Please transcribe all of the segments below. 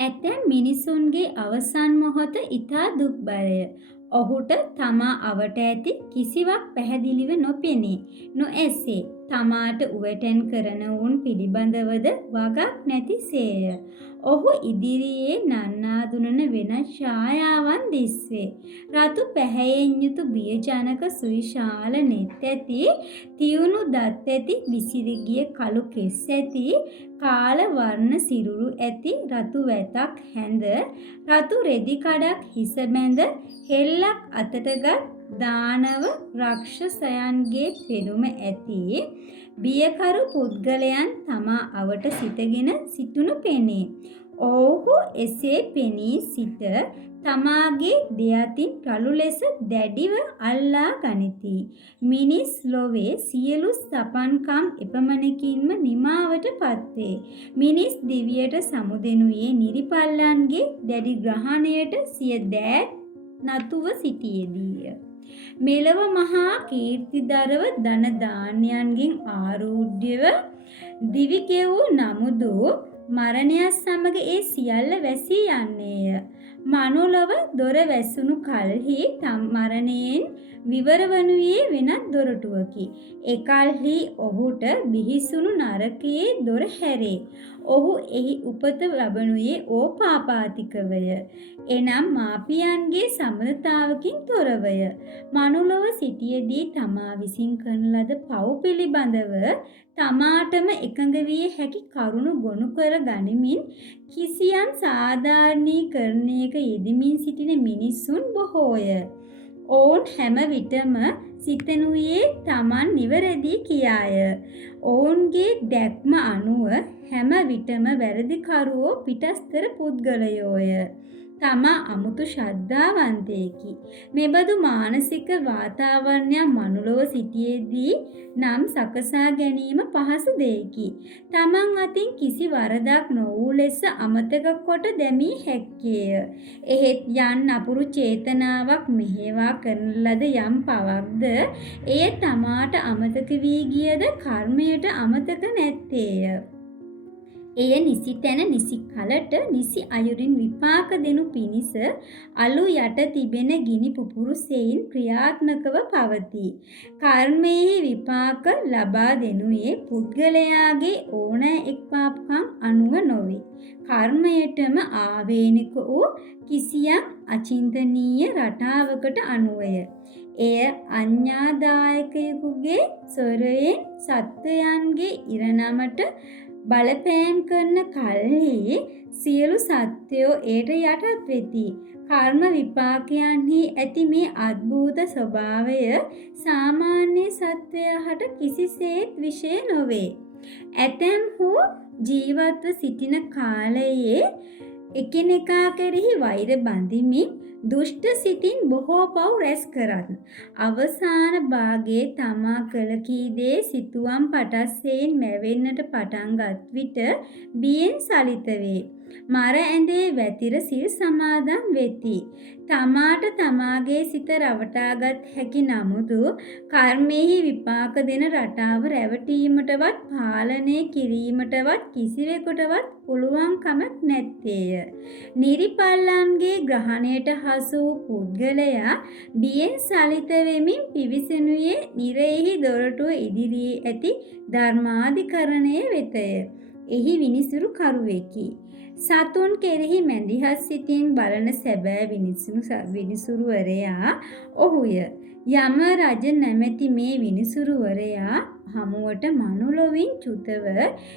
ඇතැම් මිනිසුන්ගේ අවසන් මොහොත ඉතා දුක්බරය. ඔහුට තමා අවට ඇති කිසිවක් පැහැදිලිව නොපෙනේ. නොඇසේ. තමාට උවටැන් කරනවුන් පිළිබඳවද වගක් නැති සේය. ඔහු ඉදිරියේ නන්නාදුනන වෙනස් ඡායාවන් දිස්වේ. රතු පැහැයෙන් යුතු බියජනක සුවිශාල නෙත් ඇති, තියුණු දත් ඇති, විසිරිගිය කළු කෙස් ඇති, කාල වර්ණ සිරුරු ඇති රතු වැතක් හැඳ, රතු රෙදි කඩක් හිස බැඳ, හෙල්ලක් අතටගත් දානව රක්ෂසයන්ගේ පෙනුම ඇති බියකරු පුද්ගලයන් තමා අවට සිටගෙන සිටුණු පෙනේ. ඔවුහු එසේ පෙනී සිට තමාගේ දෙයතින් රළු ලෙස දැඩිව අල්ලා ගනිති. මිනිස් ලොවේ සියලු සපන්කම් එපමණකින්ම නිමාවට පත්වේ. මිනිස් දිවියට සමුදෙනුයේ නිරිපල්ලන්ගේ දැඩි ග්‍රහණයට සිය දෑත් නතුව සිටියේදීය. මෙලව මහා කීර්තිදරව ධන ධාන්‍යයන්ගෙන් ආරූಢ්‍යව දිවි ගෙවූ නමුදු මරණයත් සමග ඒ සියල්ල වැසී යන්නේය. මනුලොව දොර වැසුණු කල්හි මරණයෙන් විවර වනුයේ වෙනත් දොරටුවකි. එකල්හි ඔහුට බිහිසුණු නරකයේ දොර හැරේ. ඔහු එහි උපත ලබනුයේ ඕපාපාතිකවය. එනම් මාපියන්ගේ සම්මතතාවකින් තොරවය. මනුලොව සිටියදී තමා විසින් කරන ලද පව් පිළිබඳව තමාටම එකඟ විය හැකි කරුණු ගොනු කර ගනිමින් කිසියම් සාධාරණීකරණයක යෙදමින් සිටින මිනිසුන් බොහෝය. ඔවුන් හැම විටම සිතනුයේ තමන් නිවැරදි කියාය. ඔවුන්ගේ දැක්ම අනුව හැම විටම වැරදිකරුවෝ පිටස්තර පුද්ගලයෝය. තමා අමුතු ශ්‍රද්ධාවන්තයෙකි. මෙබඳු මානසික වාතාවරණයක් මනුලොව සිටියේදී නම් සකසා ගැනීම පහසු දෙයකි. තමන් අතින් කිසි වරදක් නොවූ ලෙස අමතක කොට දැමිය හැක්කේය. එහෙත් යම් නපුරු චේතනාවක් මෙහෙවා කරන ලද යම් පවක්ද එය තමාට අමතක වී ගියද කර්මයට අමතක නැත්තේය. එය නිසි තැන නිසි කලට නිසි අයුරින් විපාක දෙනු පිණිස අලු යට තිබෙන ගිනි පුපුරු සෙයින් ක්‍රියාත්මකව පවතී. කර්මයේ විපාක ලබා දෙනුයේ පුද්ගලයාගේ ඕනෑ එක්පාපකම් අනුව නොවේ. කර්මයටම ආවේනික වූ කිසියම් අචින්තනීය රටාවකට අනුවය. එය අඤ්ඤාදායකයෙකුගේ සොරයෙන් සත්වයන්ගේ ඉරණමට බලපෑම් කරන කල්හි සියලු සත්වයෝ එයට යටත් වෙති. කර්ම විපාකයන්හි ඇති මේ අද්භූත ස්වභාවය සාමාන්‍ය සත්වයාට කිසිසේත් විශේෂ නොවේ. ඇතැම්හු ජීවත්ව සිටින කාලයේ එකිනෙකා කෙරෙහි වෛර බඳිමින් දුෂ්ට සිතින් බොහෝ පව් රැස් කරත් අවසාන භාගයේ තමා කළ කී දේ සිතුවම් පටස්සෙන් මැවෙන්නට පටන්ගත් විට බියෙන් සලිත වේ. මර ඇඳේ වැතිර සිල් සමාදන් වෙති. තමාට තමාගේ සිත රවටාගත් හැකි නමුදු කර්මයෙහි විපාක දෙන රටාව රැවටීමටවත් පාලනය කිරීමටවත් කිසිවෙකුටවත් පුළුවන්කමක් නැත්තේය. නිරිපල්ලන්ගේ ග්‍රහණයට හසු පුද්ගලයා බියෙන් සලිත වෙමින් පිවිසෙනුයේ නිරයෙහි දොරටුව ඉදිරියේ ඇති ධර්මාධිකරණය වෙතය. එහි විනිසුරු කරුවෙකි. සතුන් කෙරෙහි මැදිහත් සිතින් බලන සැබෑ විනිසුරුවරයා ඔහුය. යම රජ නැමැති මේ විනිසුරුවරයා හමුවට මනුලොවින් චුතව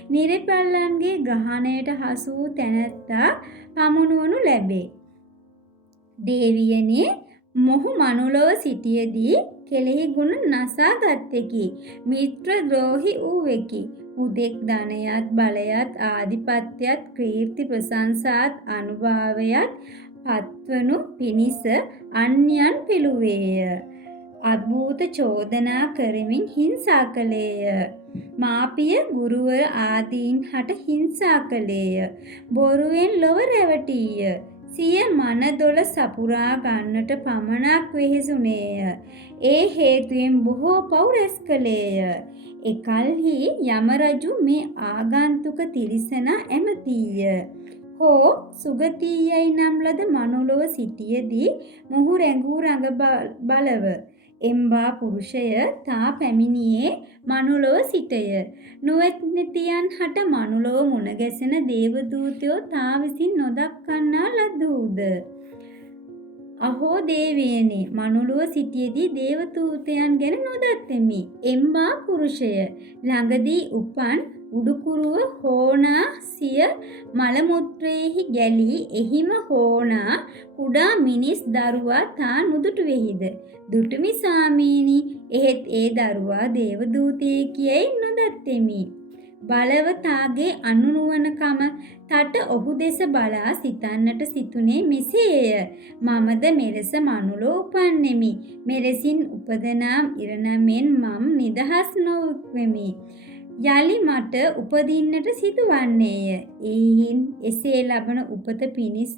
නිරිපල්ලන්ගේ ග්‍රහණයට හසු වූ තැනැත්තා පමුණුවනු ලැබේ. දේවියනේ මොහු මනුලොව සිටියදී කෙලෙහි ගුණ නසා ගත්තෙකි. මිත්‍ර ද්‍රෝහි වූවෙකි. හුදෙක් ධනයත් බලයත් ආධිපත්‍යයත් කීර්ති ප්‍රශංසාත් අනුභවයත් පත්වනු පිණිස අන්‍යයන් පිළුවේය. අද්භූත චෝදනා කරමින් හිංසා කළේය. මාපිය ගුරුවර ආදීන් හට හිංසා කළේය. බොරුවෙන් ලොව රැවටීය. සිය මනදොල සපුරා ගන්නට පමණක් වෙහෙසුනේය. ඒ හේතුවෙන් බොහෝ පව් රැස් කළේය. එකල්හි යමරජු මේ ආගන්තුක තිරිසනා ඇමතීය. හෝ සුගතියයි නම් ලද මනුලොව සිටියදී මොහු රැඟූ රඟ බලව එම්බා පුරුෂය තා පැමිණියේ මනුලොව සිටය. නුවණැතියන් හට මනුලොව මුණ ගැසෙන දේවදූතයෝ තා විසින් නොදක්කන්නා ලදූද. අහෝ දේවියනි, මනුලොව සිටියේදී දේවදූතයන් ගැන නොදත්තෙමි. එම්බා පුරුෂය ළඟදී උපන් උඩුකුරුව හෝනා සිය මල මුත්‍රයෙහි ගැලී එහිම හෝනා කුඩා මිනිස් දරුවා තා නුදුටුවෙහිද. දුටුමි ස්වාමීනි, එහෙත් ඒ දරුවා දේවදූතයෙක්යයි නොදත්තෙමි. බලව තාගේ අනුනුවණකම තට ඔහු දෙස බලා සිතන්නට සිතුනේ මෙසේය. මමද මෙලෙස මනුලොව උපන්නෙමි. මෙලෙසින් උපදනා ඉරණමෙන් මම නිදහස් නොවෙමි. යලි මට උපදින්නට සිදුවන්නේය. එයින් එසේ ලබන උපත පිණිස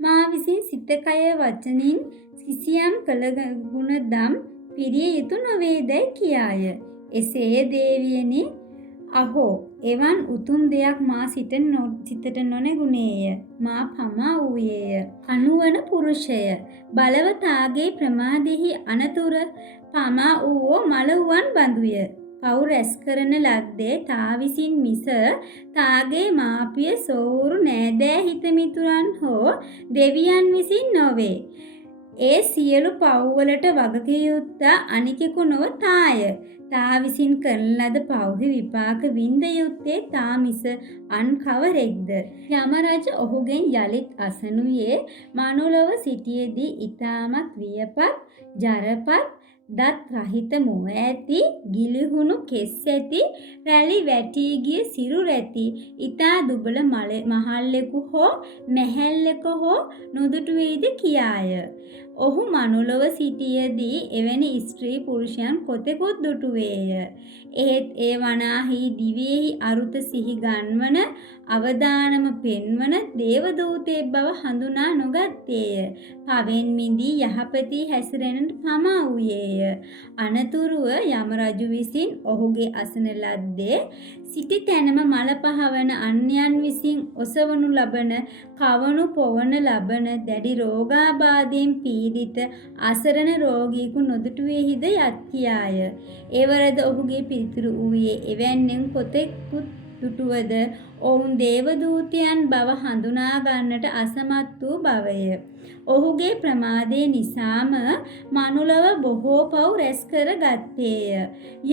මා විසින් සිත කය වචනින් කිසියම් කළ ගුණ දම් පිරිය යුතු නොවේදැයි කියාය. එසේය දේවියනි. අහෝ, එවන් උතුම් දෙයක් මා සිතට නොනැගුණේය. මා පමා වූයේය. අනුවන පුරුෂය බලව තාගේ ප්‍රමාදෙහි අනතුර පමා වූ මලවුවන් බඳුය. පව් රැස් කරන ලද්දේ තා විසින් මිස තාගේ මාපිය සෝවුරු නෑදෑ හිතමිතුරන් හෝ දෙවියන් විසින් නොවේ. ඒ සියලු පව්වලට වගකියයුත්තා අනිකෙකු නොව තාය. තා විසින් කරන ලද පව්හි විපාක වින්ද යුත්තේ තා මිස අන් කවරෙක්ද. යමරජ ඔහුගෙන් යළිත් අසනුයේ මනුලොව සිටියේදී ඊටමත් වියපත් ජරපත් දත් රහිත මුව ඇති ගිලිහුණු කෙස් ඇති රැලි වැටී ගිය සිරුර ඇති ඊතා දුබල මහල්ලෙකු හෝ මැහැල්ලෙකු හෝ නුදුටු වේද කියාය. ඔහු මනුලොව සිටියේදී එවැනි ස්ත්‍රී පුරුෂයන් කොතෙකුත් දුටුවේය. එහෙත් ඒ වනාහි දිවෙහි අරුත සිහි ගන්වන අවදානම පෙන්වන දේවදූතයෙක් බව හඳුනා නොගත්තේය. පවෙන් මිදී යහපති හැසිරෙනට පමා වූයේය. අනතුරුව යමරජු විසින් ඔහුගේ අසන ලද්දේ සිටි තැනම මල පහවන අන්‍යයන් විසින් ඔසවනු ලබන කවනු පොවන ලබන දැඩි රෝගාබාධයෙන් පීඩිත අසරණ රෝගීකු නොදුටුවේහිද යත්කියාය. එවරද ඔහුගේ පිළිතුරු වූයේ එවැන්නෙන් කොතෙකුත් දුටුවද ඔවුන් දේවදූතයන් බව හඳුනා ගන්නට අසමත් වූ බවය. ඔහුගේ ප්‍රමාදය නිසාම මනුලව බොහෝ පව් රැස් කර ගත්තේය.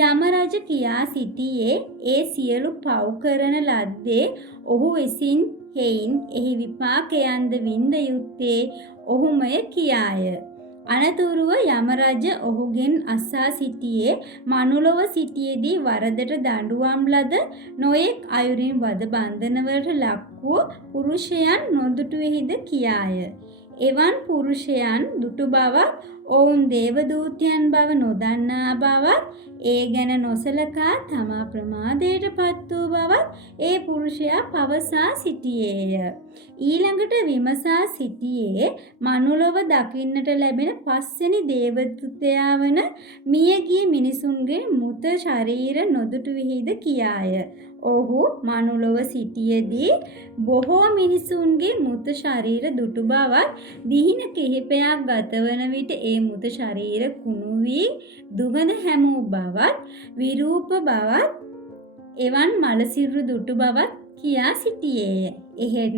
යමරජ කියා සිටියේ ඒ සියලු පව් කරන ලද්දේ ඔහු විසින් හේයින් එහි විපාකයන්ද වින්ද යුත්තේ ඔහුමය කියාය. අනතුරුව යමරජ ඔහුගෙන් අසා සිටියේ මනුලොව සිටියේදී වරදට දඬුවම් ලද නොයෙක් අයුරින් වද බන්ධනවලට ලක් වූ පුරුෂයන් නොදුටුවෙහිද කියාය. එවන් පුරුෂයන් දුටු බවත් ඔවුන් දේවදූතයන් බව නොදන්නා බවත් ඒ ගැන නොසලකා තමා ප්‍රමාදයට පත් වූ බවත් ඒ පුරුෂයා පවසා සිටියේය. ඊළඟට විමසා සිටියේ මනුලොව දකින්නට ලැබෙන පස්වෙනි දේවදූතයා වන මියගිය මිනිසුන්ගේ මృత ශරීර නොදුටුවෙහිද කියාය. ඔහු මනුලොව සිටියේදී බොහෝ මිනිසුන්ගේ මృత ශරීර දුටු බවත් දිහින කිහිපයක් ගතවන විට ඒ මృత ශරීර කුණු වී දුගඳ හැමූ බවත් විරූප බවත් එවන් මල සිරුරු දුටු බවත් කියා සිටියේය. එහෙත්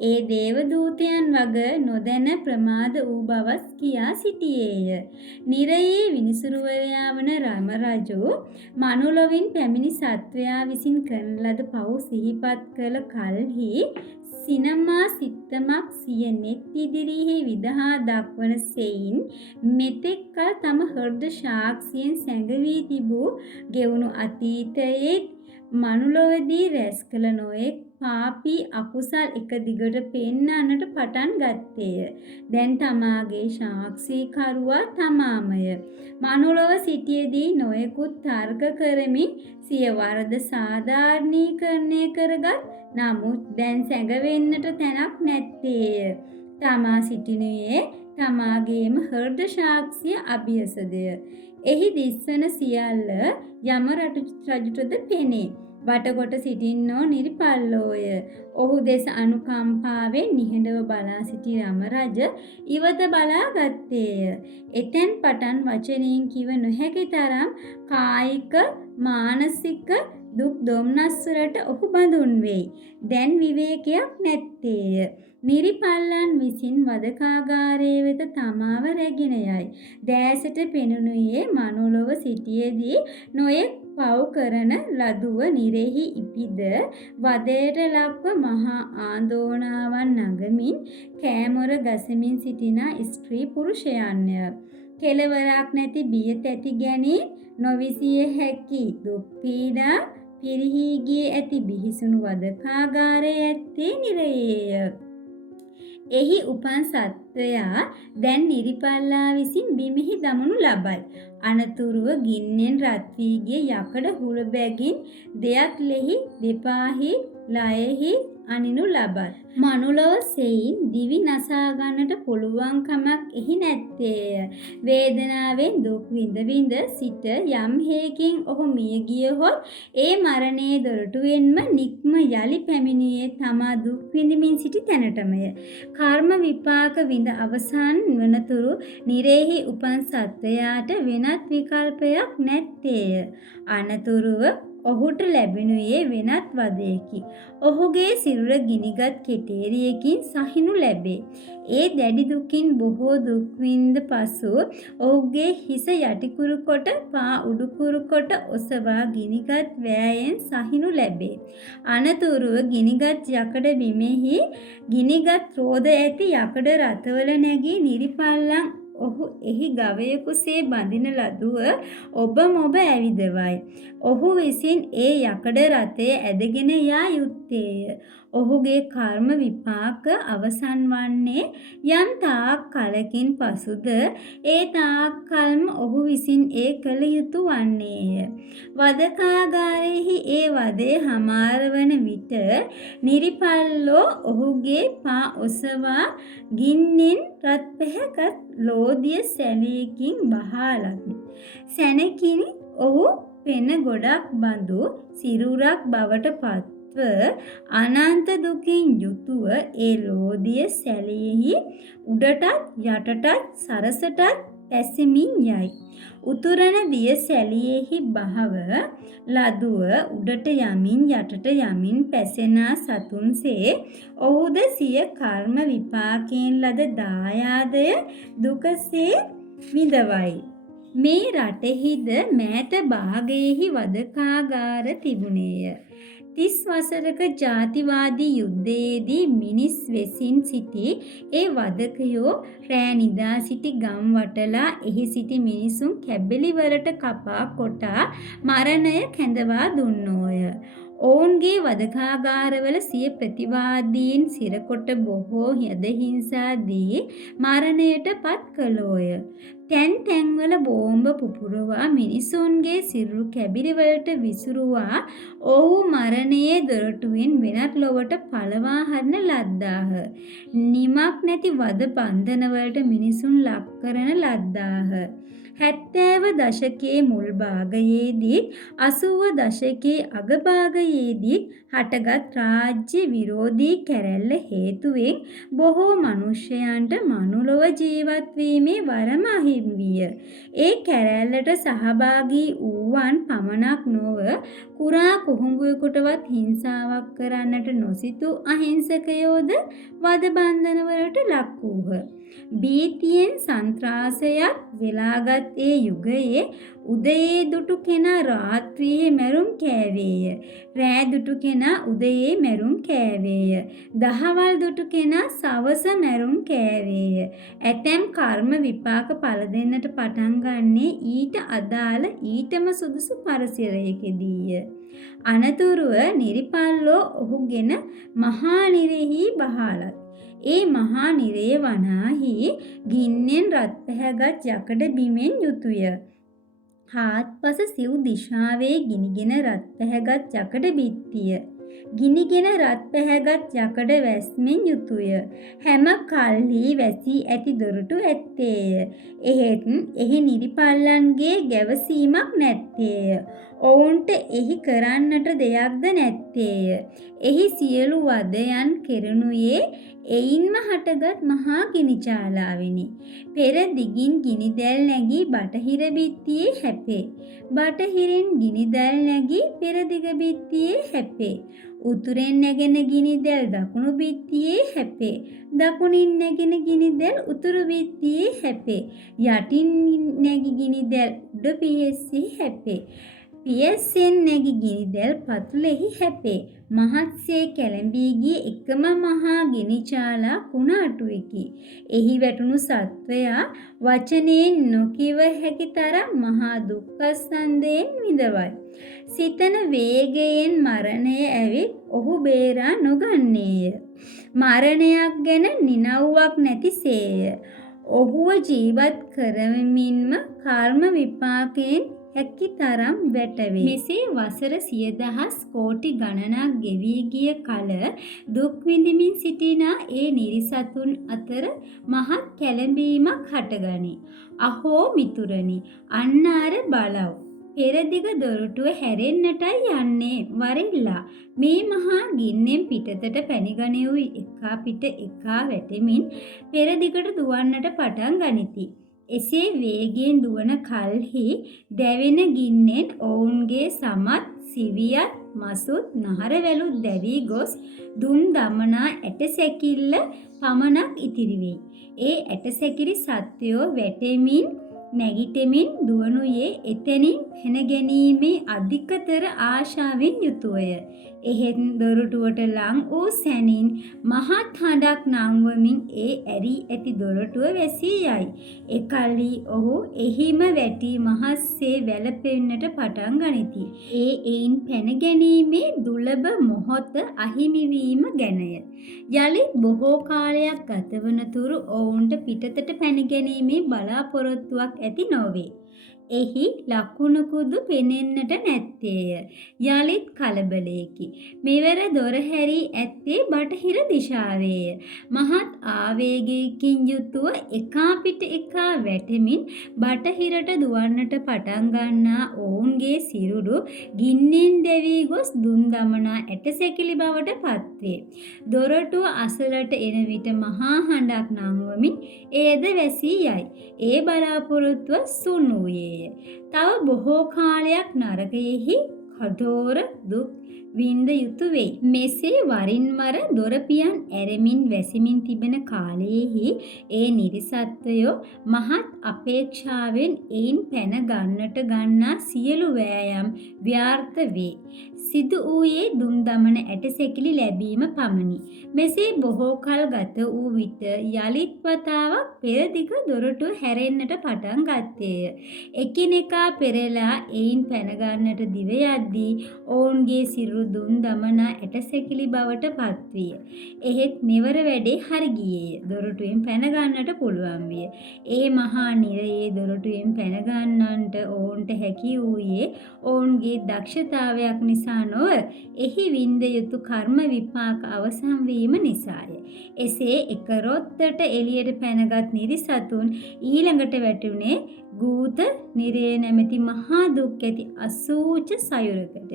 ඒ දේවදූතයන් වග නොදැන ප්‍රමාද වූ බවත් කියා සිටියේය. නිරයේ විනිසුරුවරයා වන රාමරජු මනුලොවින් පැමිණි සත්වයා විසින් කරන ලද පව් සිහිපත් කළ කල්හි සිනමා සිත්තමක් සිය නෙත් ඉදිරියෙහි විදහා දක්වන සෙයින් මෙතෙක් කල තම හෘද සාක්ෂියෙන් සැඟවී තිබූ ගෙවුණු අතීතයේ මනුලොවදී රැස් කළ නොයෙක් පාපී අකුසල් එක දිගට පෙන්වන්නට පටන් ගත්තේය. දැන් තමාගේ සාක්ෂිකරුවා තමාමය. මනුලොව සිටියේදී නොයෙකුත් තර්ක කරමින් සිය වරද සාධාරණීකරණය කරගත් නමුත් දැන් සැඟවෙන්නට තැනක් නැත්තේය. තමා සිටිනුයේ තමාගේම හෘද සාක්ෂිය අභියසදය. එහි දිස්වන සියල්ල යම රජුටද පෙනේ. වටකොට සිටින්නෝ නිරිපල්ලෝය. ඔහු දෙස අනුකම්පාවෙන් නිහඬව බලා සිටි රමරජ ඉවත බලා ගත්තේය. එතෙන් පටන් වචනයෙන් කිව නොහැකි තරම් කායික මානසික දුක් දොම්නස් වලට ඔහු බඳුන් වෙයි. දැන් විවේකයක් නැත්තේය. නිරිපල්ලන් විසින් වදකාගාරයේ වෙත තමාව රැගෙන යයි. දෑසට පෙනුනුයේ මනුලොව සිටියේදී නොයෙක් පව් කරන ලදුව නිරෙහි ඉපිද වදයට ලක්ව මහා ආන්දෝනාවන් නගමින් කෑමොර ගසමින් සිටින ස්ත්‍රී පුරුෂයන්ය. කෙලවරක් නැති බිය තැති ගැනීම නොවිසිය හැකි දුක් පීඩා පිරිහී ගියේ ඇති බිහිසුණු වදකාගාරයේ ඇත්තේ නිරයේය. එහි උපන් සත්වයා දැන් නිරිපල්ලා විසින් බිමෙහි දමනු ලබයි. අනතුරුව ගින්නෙන් රත් වී ගිය යකඩ හුල බැගින් දෙයක් ලෙහි දෙපාහි ලයෙහි අනිනු ලබයි. මනුලොව සෙයින් දිවි නසා ගන්නට පුළුවන් කමක් එහි නැත්තේය. වේදනාවෙන් දුක් විඳ විඳ සිට යම් හේකින් ඔහු මිය ගියහොත් ඒ මරණයේ දොරටුවෙන්ම නික්ම යලි පැමිණියේ තමා දුක් විඳමින් සිටි තැනටමය. කර්ම විපාක විඳ අවසන් වනතුරු නිරේහි උපන් සත්වයාට වෙනත් විකල්පයක් නැත්තේය. අනතුරුව ඔහුට ලැබෙනුයේ වෙනත් වදයකි. ඔහුගේ සිරුර ගිනිගත් කෙටේරියකින් සහිනු ලැබේ. ඒ දැඩි දුකින් බොහෝ දුක් විඳ පසු ඔහුගේ හිස යටිකුරු කොට පා උඩුකුරු කොට ඔසවා ගිනිගත් වෑයෙන් සහිනු ලැබේ. අනතුරුව ගිනිගත් යකඩ බිමෙහි ගිනිගත් රෝද ඇති යකඩ රථවල නැගී නිරිපල්ලන් ඔහු එහි ගවයෙකුසේ බඳින ලදුව ඔබ මොබ ඇවිදවයි. ඔහු විසින් ඒ යකඩ රථයේ ඇදගෙන යා යුත්තේය. ඔහුගේ කර්ම විපාක අවසන් වන්නේ යම් තාක් කලකින් පසුද ඒ තාක් කල්ම ඔහු විසින් ඒ කළ යුතු වන්නේය. වදකාගාරයෙහි ඒ වදේ හමාර වන විට නිරිපල්ලෝ ඔහුගේ පා ඔසවා ගින්නෙන් රත් පැහැගත් ලෝදිය සැලයකින් බහාලත්. සැනකිනි ඔහු පෙන ගොඩක් බඳු සිරුරක් බවට පත්ව අනන්ත දුකින් යුතුව ඒ ලෝදිය සැලයෙහි උඩටත් යටටත් සරසටත් පැසෙමින් යයි. උතුරන දිය සැලියෙහි බහව ලදුව උඩට යමින් යටට යමින් පැසෙනා සතුන්සේ ඔහුද සිය කර්ම විපාකයෙන් ලද දායාදය දුකසේ විඳවයි. මේ රටෙහිද මෑත භාගයෙහි වදකාගාර තිබුණේය. 30 වසරක ජාතිවාදී යුද්ධයේදී මිනිස් වෙසින් සිටි ඒ වදකයෝ රෑ නිදා සිටි ගම් වටලා එහි සිටි මිනිසුන් කැබිලිවලට කපා කොටා මරණය කැඳවා දුන්නෝය. ඔවුන්ගේ වදකාගාරවල සිය ප්‍රතිවාදීන් සිරකොට බොහෝ හිංසා දී මරණයට පත් කළෝය. තැන් තැන්වල බෝම්බ පුපුරවා මිනිසුන්ගේ සිරුරු කැබිලිවලට විසුරුවා ඔහු මරණයේ දොරටුවෙන් වෙනත් ලොවට පළවා හරින ලද්දාහ. නිමක් නැති වද බන්ධනවලට මිනිසුන් ලක් කරන ලද්දාහ. 70 දශකයේ මුල් භාගයේදී 80 දශකයේ අග භාගයේදී හටගත් රාජ්‍ය විරෝධී කැරැල්ල හේතුවෙන් බොහෝ මනුෂ්‍යයන්ට මනුලොව ජීවත් වීමේ වරම අහිමි විය. ඒ කැරැල්ලට සහභාගී වූවන් පමණක් නොව කුරා කුහුඹුවෙකුටවත් හිංසාවක් කරන්නට නොසිතූ අහිංසකයෝද වද බන්ධනවලට ලක් වූහ. බීතියෙන් සන්ත්‍රාසයක් වෙලාගත් ඒ යුගයේ උදයේ දුටු කෙනා රාත්‍රියේ මැරුම් කෑවේය. රෑ දුටු කෙනා උදයේ මැරුම් කෑවේය. දහවල් දුටු කෙනා සවස මැරුම් කෑවේය. ඇතැම් කර්ම විපාක පල දෙන්නට පටන් ගන්නේ ඊට අදාළ ඊටම සුදුසු පරිසරයකදීය. අනතුරුව නිරිපල්ලෝ ඔහුගෙන මහා නිරෙහි බහාලත්. ඒ මහා නිරය වනාහි ගින්නෙන් රත් පැහැගත් යකඩ බිමෙන් යුතුය. හාත්පස සිව් දිශාවේ ගිනිගෙන රත් පැහැගත් යකඩ බිත්තිය. ගිනිගෙන රත් පැහැගත් යකඩ වැස්මෙන් යුතුය. හැම කල්හි වැසී ඇති දොරටු ඇත්තේය. එහෙත් එහි නිරිපල්ලන්ගේ ගැවසීමක් නැත්තේය. ඔවුන්ට එහි කරන්නට දෙයක්ද නැත්තේය. එහි සියලු වදයන් කෙරෙනුයේ එයින්ම හටගත් මහා ගිනිජාලාවෙනි. පෙර දිගින් ගිනිදැල් නැගී බටහිර බිත්තියේ හැපේ. බටහිරින් ගිනිදැල් නැගී පෙරදිග බිත්තියේ හැපේ. උතුරෙන් නැගෙන ගිනිදැල් දකුණු බිත්තියේ හැපේ. දකුණින් නැගෙන ගිනිදැල් උතුරු බිත්තියේ හැපේ. යටින් නැගි ගිනිදැල් උඩ පියස්සේ හැපේ. පියස්සෙන් නැගි ගිනිදැල් පතුලෙහි හැපේ. මහත්සේ කැළඹී ගිය එකම මහා ගිනිජාලා කුණාටුවකි. එහි වැටුණු සත්වයා වචනයෙන් නොකිව හැකි තරම් මහා දුක්ඛස්කන්ධයෙන් විඳවයි. සිතන වේගයෙන් මරණය ඇවිත් ඔහු බේරා නොගන්නේය. මරණයක් ගැන නිනව්වක් නැතිසේය. ඔහුව ජීවත් කරමින්ම කර්ම විපාකයෙන් හැකි තරම් වැටවේ. මෙසේ වසර 100,000 කෝටි ගණනක් ගෙවී ගිය කල දුක් විඳිමින් සිටිනා ඒ නිරිසතුන් අතර මහත් කැළඹීමක් හටගනී. අහෝ මිතුරනි, අන්න අර බලව්. පෙරදිග දොරටුව හැරෙන්නටයි යන්නේ වරිල්ලා. මේ මහා ගින්නෙන් පිටතට පැනිගැනීව් එකා පිට එකා වැටෙමින් පෙරදිගට දුවන්නට පටන් ගනිති. එසේ වේගයෙන් දුවන කල්හි දැවෙන ගින්නෙන් ඔවුන්ගේ සමත් සිවියත් මසුත් නහරවැලුත් දැවී ගොස් දුම් දමනා ඇටසැකිල්ල පමණක් ඉතිරි වෙයි. ඒ ඇටසැකිලි සත්වයෝ වැටෙමින් නැගිටෙමින් දුවනුයේ එතැනින් පැනගැනීමේ අධිකතර ආශාවෙන් යුතුවය. එහෙත් දොරටුවට ලං වූ සැනින් මහත් හඬක් නංවමින් ඒ ඇරී ඇති දොරටුව වැසී යයි. එකල්හි ඔහු එහිම වැටි මහත්සේ වැළපෙන්නට පටන් ගනිති. එයින් පැනගැනීමේ දුර්ලභ මොහොත අහිමිවීම ගැනය. යළිත් බොහෝ කාලයක් ගතවන තුරු ඔවුන්ට පිටතට පැනගැනීමේ බලාපොරොත්තුවක් ඇති නොවේ. එහි ලකුණකුදු පෙනෙන්නට නැත්තේය. යළිත් කලබලයකි. මෙවර දොර හැරී ඇත්තේ බටහිර දිශාවේය. මහත් ආවේගයකින් යුතුව එකා පිට එකා වැටෙමින් බටහිරට දුවන්නට පටන් ගන්නා ඔවුන්ගේ සිරුරු ගින්නෙන් දැවී ගොස් දුම් දමනා ඇටසැකිලි බවට පත්වේ. දොරටුව අසලට එන විට මහා හඬක් නංවමින් එයද වැසී යයි. ඒ බලාපොරොත්තුව සුන් වූයේ. තව බොහෝ කාලයක් නරකයෙහි කඨෝර දුක් විඳ යුතු වෙයි. මෙසේ වරින් වර දොරපියන් ඇරමින් වැසිමින් තිබෙන කාලයෙහි ඒ නිරිසත්වයෝ මහත් අපේක්ෂාවෙන් එයින් පැන ගන්නට ගන්නා සියලු වෑයම් ව්‍යාර්ථ වේ. සිදු වූයේ දුම් දමන ඇටසැකිලි ලැබීම පමණි. මෙසේ බොහෝ කල් ගත වූ විට යළිත් වතාවක් පෙරදිග දොරටුව හැරෙන්නට පටන් ගත්තේය. එකිනෙකා පෙරලා එයින් පැන ගන්නට දිව යද්දී ඔවුන්ගේ සිරුරු දුම් දමනා ඇටසැකිලි බවට පත්විය. එහෙත් මෙවර වැඩේ හරි ගියේය. දොරටුවෙන් පැන ගන්නට පුළුවන් විය. ඒ මහා නිරයේ දොරටුවෙන් පැන ගන්නන්ට ඔවුන්ට හැකි වූයේ ඔවුන්ගේ දක්ෂතාවයක් නිසා නොව එහි වින්ද යුතු කර්ම විපාක අවසන් වීම නිසාය. එසේ එක රොත්තට එළියට පැනගත් නිරිසතුන් ඊළඟට වැටුනේ ගූත නිරය නැමැති මහා දුක් ඇති අසූච සයුරකට.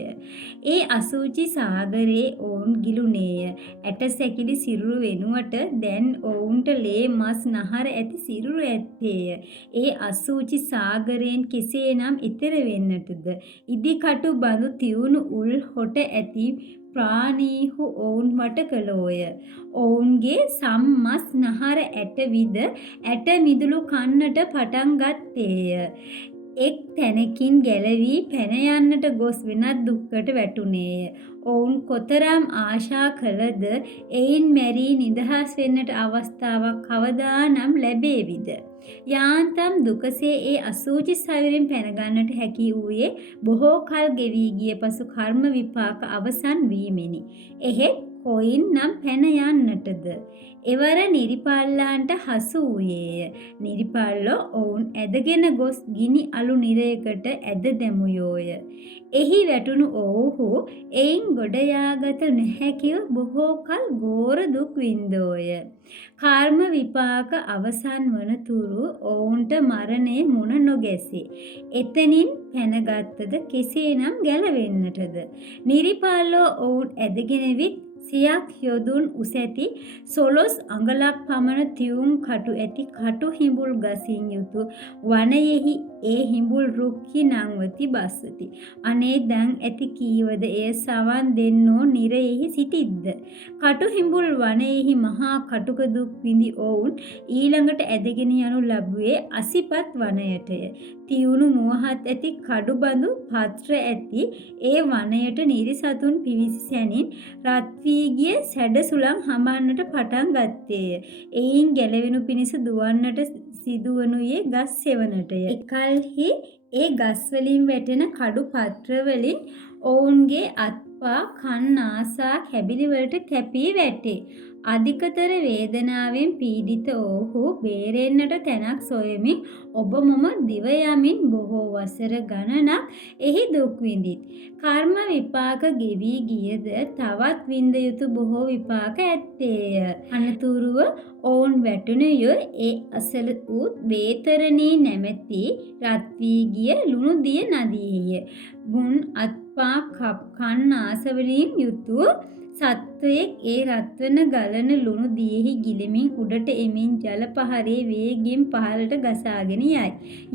ඒ අසූචි සාගරේ ඔවුන් ගිලුණේය. ඇටසැකිලි සිරුරු වෙනුවට දැන් ඔවුන්ට ලේ මස් නහර ඇති සිරුරු ඇත්තේය. ඒ අසූචි සාගරයෙන් කෙසේනම් ඈතර වෙන්නටද? ඉදිකටු බඳු තියුණු උල් හොට ඇති ප්‍රාණීහු ඔවුන් වට කළෝය. ඔවුන්ගේ සම්මස් නහර ඇට විද ඇට මිදුළු කන්නට පටන් ගත්තේය. එක් තැනකින් ගැලවී පැන යන්නට ගොස් වෙනත් දුක්කට වැටුණේය. ඔවුන් කොතරම් ආශා කළද එයින් මැරී නිදහස් වෙන්නට අවස්ථාවක් කවදානම් ලැබේවිද? යාන්තම් දුකසේ ඒ අසූචි සයුරින් පැනගන්නට හැකි වූයේ බොහෝ කල් ගෙවී ගිය පසු කර්ම විපාක අවසන් වීමෙනි. එහෙත් කොයින් නම් පැන යන්නටද. එවර නිරිපල්ලාන්ට හසු වූයේය. නිරිපල්ලෝ ඔවුන් ඇදගෙන ගොස් ගිනි අලු නිරයකට ඇද දැමුයෝය. එහි වැටුණු ඔවුහු එයින් ගොඩයාගත නොහැකිව බොහෝ කල් ගෝර දුක් වින්දෝය. කර්ම විපාක අවසන් වනතුරු ඔවුන්ට මරණය මුණ නොගැසේ. එතනින් පැනගත්තද කෙසේනම් ගැලවෙන්නටද. නිරිපල්ලෝ ඔවුන් ඇදගෙන විත් සියක් යොදුන් උසැති 12 අඟලක් පමණ තියුම් කටු ඇති කටු හිඹුල් ගසින් යුතු වනයෙහි ඒ හිඹුල් රුක්හි නංවති බස්සති. අනේ දැන් ඇති කීවද එය සවන් දෙන්නෝ නිරයෙහි සිටිද්ද. කටු හිඹුල් වනයෙහි මහා කටුක දුක් විඳි ඔවුන් ඊළඟට ඇදගෙන යනු ලැබුවේ අසිපත් වනයටය. තියුණු මුවහත් ඇති කඩු බඳු පත්‍ර ඇති ඒ වනයට නිරිසතුන් පිවිසි සැනින් රත් වී ගිය සැඩසුළං හඹන්නට පටන් ගත්තේය. එයින් ගැලවෙනු පිණිස දුවන්නට සිදුවනුයේ ගස් සෙවණටය. එකල්හි ඒ ගස්වලින් වැටෙන කඩු පත්‍රවලින් ඔවුන්ගේ අත්පා කන් නාසා කැබිලිවලට කැපී වැටේ. අධිකතර වේදනාවෙන් පීඩිත ඔවුහු බේරෙන්නට තැනක් සොයමින් ඔබ මොම දිව යමින් බොහෝ වසර ගණනක් එහි දුක් විඳිත්. කර්ම විපාක ගෙවී ගියද තවත් විඳ යුතු බොහෝ විපාක ඇත්තේය. අනතුරුව ඔවුන් වැටුණුය ඒ අසල වූ වේතරණී නැමැති රත් වී ගිය ලුණු දිය නදියේය. ගුන් අත්පා කන් නාසවලින් යුතු සත්වයෙක් ඒ රත්වන ගලන ලුණු දියෙහි ගිලෙමින් උඩට එමින් ජල පහරේ වේගයෙන් පහළට ගසාගෙන යයි.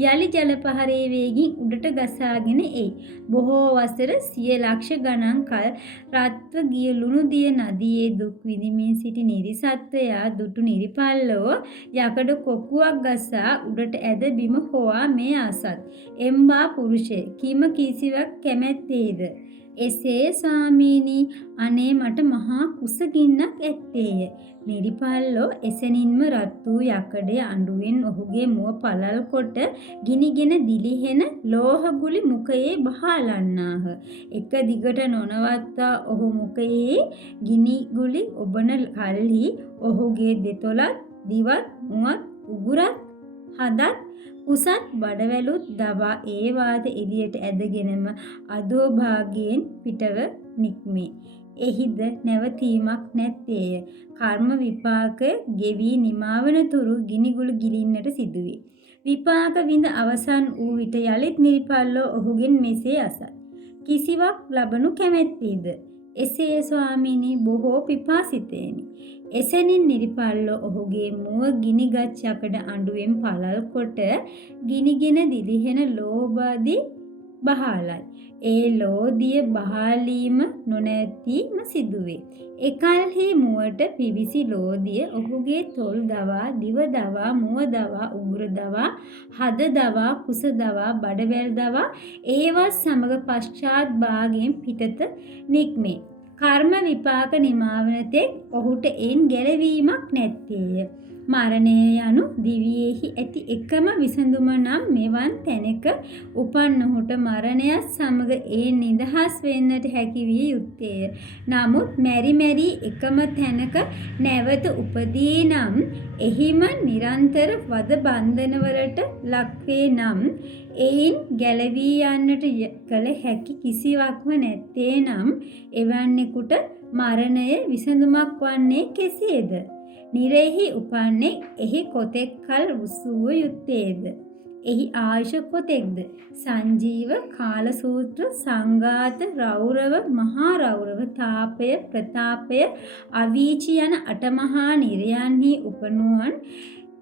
යලි ජල පහරේ වේගයෙන් උඩට ගසාගෙන එයි. බොහෝ වසර සිය ලක්ෂ ගණන් කල් රත්ව ගිය ලුණු දිය නදියේ දුක් විඳිමින් සිටි නිරිසත්වයා දුටු නිරිපල්ලෝ යකඩ කොක්කුවක් ගසා උඩට ඇද බිම හොවා මේ අසත්. එම්බා පුරුෂය කිම කිසිවක් කැමැත්තේද? එසේ ස්වාමීනි, අනේ මට මහා කුසගින්නක් ඇත්තේය. නිරිපල්ලෝ එසැනින්ම රත් වූ යකඩේ අඬුවෙන් ඔහුගේ මුව පළල් කොට ගිනිගෙන දිලිහෙන ලෝහගුලි මුඛයේ බහලන්නාහ. එක දිගට නොනවත්වා ඔහු මුඛයේ ගිනිගුලි ඔබන කල්හි ඔහුගේ දෙතොලත් දිවත් මුවත් උගුරත් හදත් උසත් බඩවැලුත් දවා ඒ වාද එළියට ඇදගෙනම අධෝභාගයෙන් පිටව නික්මේ. එහිද නැවතීමක් නැත්තේය. කර්ම විපාක ගෙවී නිමාවන තුරු ගිනිගුළු ගිලින්නට සිදුවේ. විපාක විඳ අවසන් වූ විට යලිත් නිරිපල්ලෝ ඔහුගෙන් මෙසේ අසත්. කිසිවක් ලබනු කැමැත්තේද? එසේ ස්වාමීනි, බොහෝ පිපාසිතේමි. එසැනින් නිරිපල්ලෝ ඔහුගේ මුව ගිනිගත් යකඩ අඬුවෙන් පළල් කොට ගිනිගෙන දිලිහෙන ලෝබදි බහලයි. ඒ ලෝදිය බහලීම නොනැතිම සිදුවේ. එකල්හි මුවට පිවිසි ලෝදිය ඔහුගේ තොල් දවා, දිව දවා, මුව දවා, උගුර දවා, හද දවා, කුස දවා, බඩවැල් දවා ඒවත් සමග පශ්චාත් භාගයෙන් පිටත නික්මේ. කර්ම විපාක නිමාවන තෙක් ඔහුට එයින් ගැලවීමක් නැත්තේය. මරණය යනු දිවියෙහි ඇති එකම විසඳුම නම් මෙවන් තැනක උපන්නහුට මරණයත් සමග ඒ නිදහස් වෙන්නට හැකි විය යුත්තේය. නමුත් මෙරි එකම තැනක නැවත උපදී නම් එහිම නිරන්තර වද බන්ධනවලට ලක්වේ නම් එයින් ගැලවී යන්නට කළ හැකි කිසිවක්ම නැත්තේ නම් එවැන්නෙකුට මරණය විසඳුමක් වන්නේ කෙසේද? නිරෙහි උපන්නේ එහි කොතෙක් කල් වූ යුත්තේද? එහි ආයුෂ කොතෙක්ද? සංජීව, කාලසූත්‍ර, සංඝාත, රෞරව, මහා රෞරව, තාපය, ප්‍රතාපය, අවීචි යන අටමහා නිරයන්හි උපනුවන්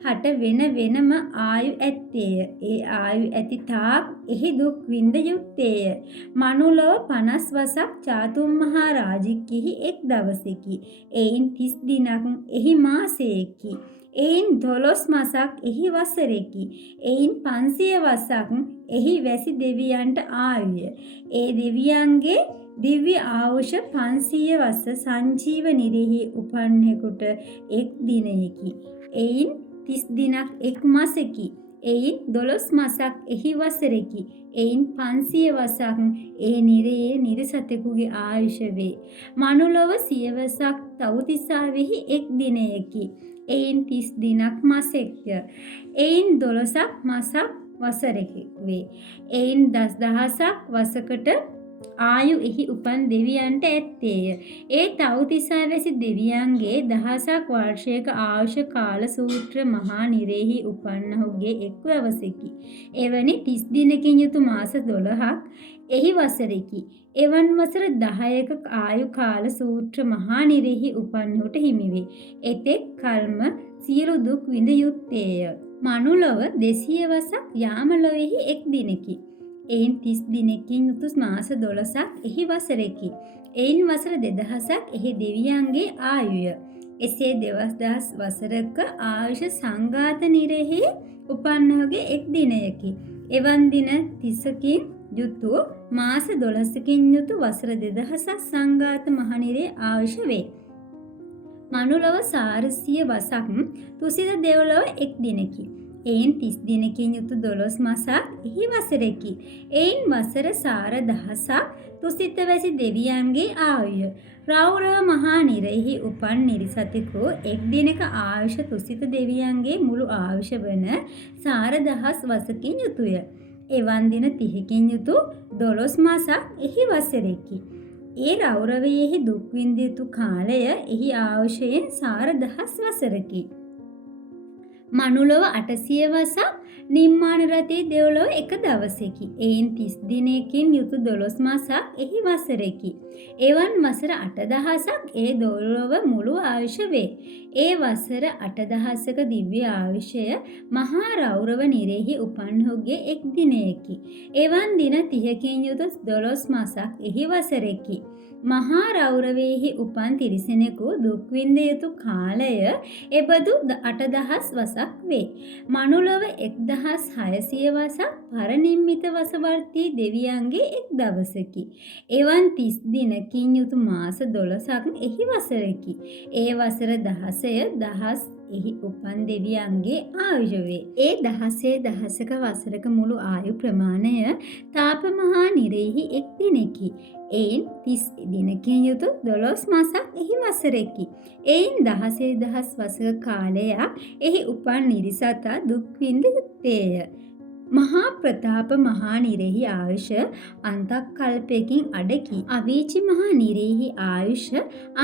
හට වෙන වෙනම ආයු ඇත්තේය. ඒ ආයු ඇති තාක් එහි දුක් විඳ යුත්තේය. මනුලොව 50 වසක් චාතුම් මහා රාජික්යෙහි එක් දවසකි. එයින් 30 දිනක් එහි මාසයකි. එයින් 12 මසක් එහි වසරෙකි. එයින් 500 වසක් එහි වැසි දෙවියන්ට ආයුය. ඒ දෙවියන්ගේ දිව්‍ය ආයුෂ 500 වස සංජීව නිරෙහි උපන්නෙකුට එක් දිනයකි. එයින් 30 දිනක් එක් මාසෙකි. එයින් 12 මසක් එහි වසරකි. එයින් 500 වසක් ඒ නිරයේ නිරසතෙකුගේ ආයුෂ වේ. මනුලොව සියවසක් තවුතිසාවෙහි එක් දිනයකි. එයින් 30 දිනක් මසෙක්ය. එයින් 12ක් මසක් වසරකි වේ. එයින් 10,000ක් වසකට ආයු එහි උපන් දෙවියන්ට ඇත්තේය. ඒ තවුතිසාවැසි දෙවියන්ගේ 1000ක් වර්ෂයක ආයුෂ කාල සූත්‍ර මහා නිරේහි උපන්නහුගේ එක් දවසකි. එවැනි 30 දිනකින් යුතු මාස 12ක් එහි වසරකි. එවන් වසර 10ක ආයු කාල සූත්‍ර මහා නිරේහි උපන්නහුට හිමි වේ. එතෙක් කල්ම සියලු දුක් විඳ යුත්තේය. මනුලොව 200 වසක් යාමලොවෙහි එක් දිනකි. එයින් 30 දිනකින් යුතු මාස 12ක් එහි වසරකි. එයින් වසර 2000ක් එහි දෙවියන්ගේ ආයුය. එසේ 2000 වසරක ආයුෂ සංඝාත නිරෙහි උපන්නහුගේ එක් දිනයකි. එවන් දින 30කින් යුතු මාස 12කින් යුතු වසර 2000ක් සංඝාත මහනිරේ ආයුෂ වේ. මනුලොව 400 වසක් තුසිත දෙව්ලොව එක් දිනකි. එයින් 30 දිනකින් යුතු 12 මසක් එහි වසරකි. එයින් වසර සාර 1000ක් තුසිත වැසි දෙවියන්ගේ ආයුය. රෞරව මහා නිරෙහි උපන් නිරිසතෙකු එක් දිනක ආයුෂ තුසිත දෙවියන්ගේ මුළු ආයුෂ වන සාර 1000 වසකින් යුතුය. එවන් දින 30කින් යුතු 12 මසක් එහි වසරකි. ඒ රෞරවයෙහි දුක් විඳ යුතු කාලය එහි ආයුෂයෙන් සාර 1000 වසරකි. මනුලොව 800 වසක් නිම්මාන රතේ දෙව්ලොව එක දවසකි. එයින් 30 දිනකින් යුතු 12 මසක් එහි වසරකි. එවන් වසර 8000ක් ඒ දෙව්ලොව මුළු ආයුෂ වේ. ඒ වසර 8000ක දිව්‍ය ආයුෂය මහා රෞරව නිරෙහි උපන්හුගේ එක් දිනයකි. එවන් දින 30කින් යුතු 12 මසක් එහි වසරකි. මහා රෞරවයෙහි උපන් තිරිසනෙකු දුක් විඳ යුතු කාලය එබඳු 8000 වසක් වේ. මනුලොව 1600 වසක් පරිනිම්මිත වසවර්තී දෙවියන්ගේ එක් දවසකි. එවන් 30 දිනකින් යුතු මාස 12ක් එහි වසරකි. ඒ වසර 16 එහි උපන් දෙවියන්ගේ ආයුෂ වේ. ඒ 16 වසරක මුළු ආයු ප්‍රමාණය තාප මහා නිරෙහි එක් දිනකි. එයින් 30 දිනකින් යුතු 12 මසක් එහි වසරකි. එයින් 16000 වසර කාලයක් එහි උපන් නිරිසතා දුක් විඳ යුත්තේය. මහා ප්‍රතාප මහා නිරෙහි ආයුෂ අන්තක් කල්පයකින් අඩකි. අවීචි මහා නිරෙහි ආයුෂ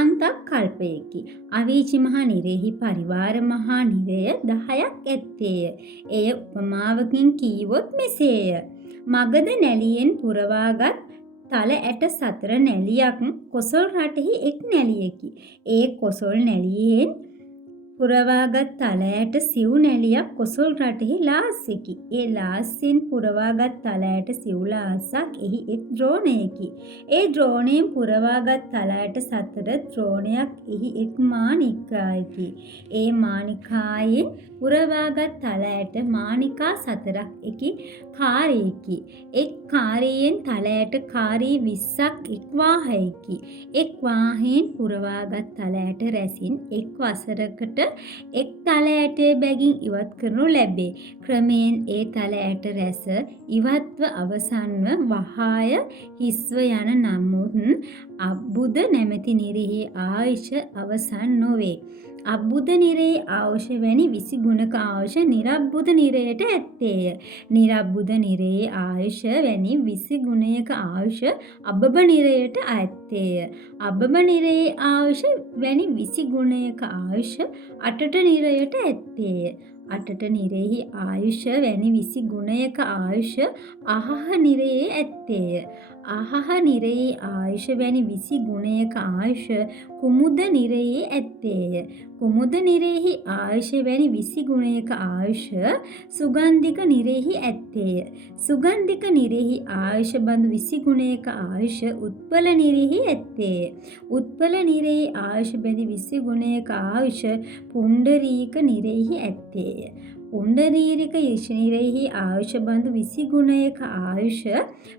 අන්තක් කල්පයකි. අවීචි මහා නිරෙහි පරිවාර මහා නිරය 10ක් ඇත්තේය. එය උපමාවකින් කීවොත් මෙසේය. මගධ නැලියෙන් පුරවාගත් තල ඇට 4 නැලියක් කොසල් රටෙහි එක් නැලියකි. ඒ කොසල් නැලියෙන් පුරවාගත් තල ඇට සිව් නැලියක් කොසල් රටෙහි ලාස්සෙකි. ඒ ලාස්සෙන් පුරවාගත් තල ඇට සිව් ලාස්සක් එහි එක් ද්‍රෝණයකි. ඒ ද්‍රෝණයෙන් පුරවාගත් තල ඇට 4 ද්‍රෝණයක් එහි එක් මාණිකායකි. ඒ මාණිකායෙන් පුරවාගත් තල ඇට මාණිකා 4ක් එකි කාරයකි. එක් කාරයෙන් තල ඇට කාරී 20ක් එක් වාහයකි. එක් වාහයෙන් පුරවාගත් තල ඇට රැසින් එක් වසරකට එක් තල ඇටේ බැගින් ඉවත් කරනු ලැබේ. ක්‍රමයෙන් ඒ තල ඇට රැස ඉවත්ව අවසන්ව වහාය හිස්ව යන නමුත් අබ්බුද නැමැති නිරෙහි ආයුෂ අවසන් නොවේ. අබ්බුද නිරේ ආයුෂ වැනි 20 ගුණක ආයුෂ නිරබ්බුද නිරයට ඇත්තේය. නිරබ්බුද නිරේ ආයුෂ වැනි 20 ගුණයක ආයුෂ අබබ නිරයට ඇත්තේය. අබබ නිරේ ආයුෂ වැනි 20 ගුණයක ආයුෂ අටට නිරයට ඇත්තේය. අටට නිරෙහි ආයුෂ වැනි 20 ගුණයක ආයුෂ අහහ නිරයේ ඇත්තේය. අහහ නිරයේ ආයුෂ වැනි 20 ගුණයක ආයුෂ කුමුද නිරයේ ඇත්තේය. කුමුද නිරෙහි ආයුෂ වැනි 20 ගුණයක ආයුෂ සුගන්ධික නිරෙහි ඇත්තේය. සුගන්ධික නිරෙහි ආයුෂ බඳු 20 ගුණයක ආයුෂ උත්පල නිරෙහි ඇත්තේය. උත්පල නිරෙහි ආයුෂ බඳු 20 ගුණයක ආයුෂ පුණ්ඩරීක නිරෙහි ඇත්තේය. උණ්ඩරීරික යෂ්නිරෙහි ආයුෂ බඳු 20 ගුණයක ආයුෂ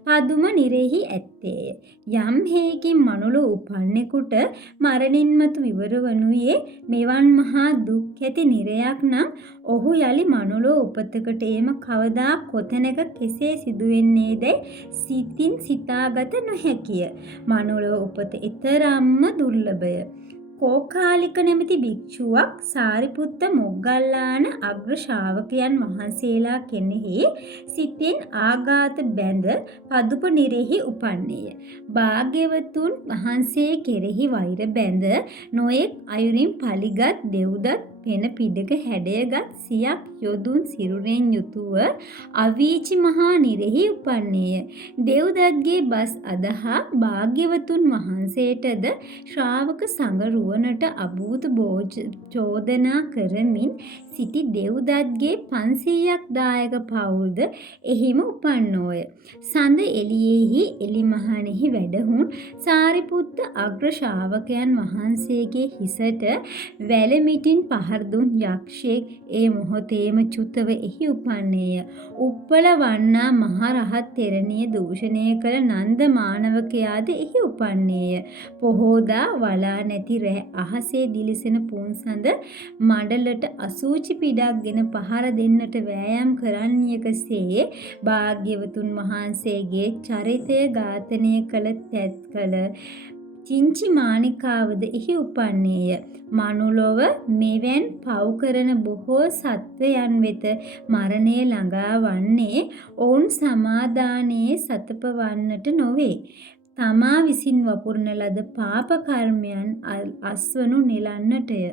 පදුම නිරෙහි ඇත්තේය. යම් හේකින් මනුලොව උපන්නෙකුට මරණින් මතු විවර වනුයේ මෙවන් මහා දුක් ඇති නිරයක් නම් ඔහු යලි මනුලොව උපතකට ඒම කවදා කොතැනක කෙසේ සිදුවෙන්නේදැයි සිතින් සිතාගත නොහැකිය. මනුලොව උපත එතරම්ම දුර්ලභය. කෝකාලික නැමැති භික්ෂුවක් සාරිපුත්ත මොග්ගල්ලාන අග්‍ර ශ්‍රාවකයන් වහන්සේලා කෙනෙහි සිතෙන් ආඝාත බැඳ පදුප නිරෙහි උපන්නේය. භාග්‍යවතුන් වහන්සේ කෙරෙහි වෛර බැඳ නොයෙක් අයුරින් පලිගත් දෙව්දත් පෙන පිඩක හැඩයගත් සියක් යොදුන් සිරුරෙන් යුතුව අවීචි මහා නිරෙහි උපන්නේය. දෙව්දත්ගේ බස් අදහා භාග්‍යවතුන් වහන්සේටද ශ්‍රාවක සංඝ රුවනට අභූත චෝදනා කරමින් සිටි දෙව්දත්ගේ 500ක් දායක පවුල්ද එහිම උපන්නෝය. සඳ එළියෙහි එළිමහනෙහි වැඩහුන් සාරිපුත්ත අග්‍ර ශ්‍රාවකයන් වහන්සේගේ හිසට වැලමිටින් පහර දුන් යක්ෂයෙක් ඒ මොහොතේම චුතව එහි උපන්නේය. උප්පල වන්නා මහ රහත් තෙරණිය දූෂණය කළ නන්ද මානවකයාද එහි උපන්නේය. පොහෝදා වලා නැති රැ අහසේ දිලිසෙන පුන්සඳ මඩලට අසූචි පිඩක් ගෙන පහර දෙන්නට වෑයම් කරන්නියකසේ භාග්‍යවතුන් වහන්සේගේ චරිතය ඝාතනය කළ තැත් කළ චිංචි මානිකාවද එහි උපන්නේය. මනුලොව මෙවැන් පව් කරන බොහෝ සත්වයන් වෙත මරණය ළඟා වන්නේ ඔවුන් සමාදානයේ සතපවන්නට නොවේ. තමා විසින් වපුරන ලද පාප කර්මයන් අස්වනු නෙලන්නටය.